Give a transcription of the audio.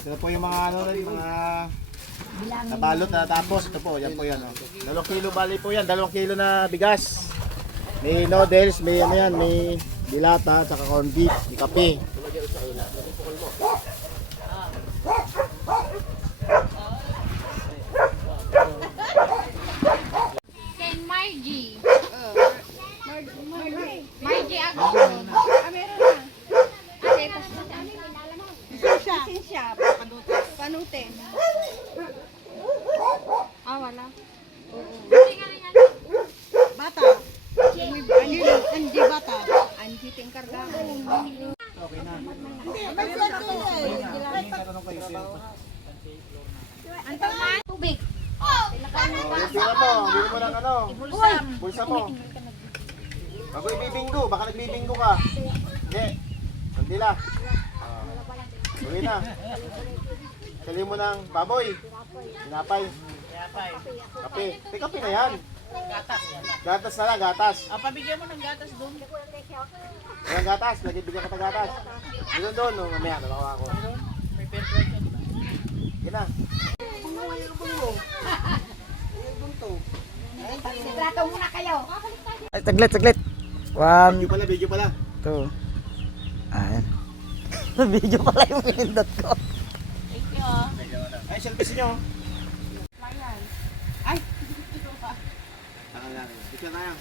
Ito po yung mga ano, yung mga nabalot na tapos. Ito po, yan po yan. Oh. 2 kilo bali po yan, 2 kilo na bigas. May noodles, may ano yan, may dilata, tsaka corned beef, may kape. Kay Margie. Margie Aguilon. Meron na. Ate, tapos na Lisensya. Panute. wala. Bata. Anji bata. Anji tingkarga. Okay na. Tubig. Yung pira mo, hindi mo lang ano, bulsa mo. Bago ibibinggo, baka nagbibinggo ka. Hindi, sandila. Gawin na. Sali mo ng baboy. Tinapay. Kape. May kape na yan. Gatas na lang, gatas. Pabigyan mo ng gatas doon. Walang gatas, nagbibigyan ka ng gatas. Doon doon, no, mamaya, nalawa ako. May fair price yan. Yan na. Trato muna kayo. Ay, saglit. 1, Video pala. 2. Ayan. Video pala yung pinindot ko. Ay, selfie nyo. Ay. Taka lang. Dito na yan.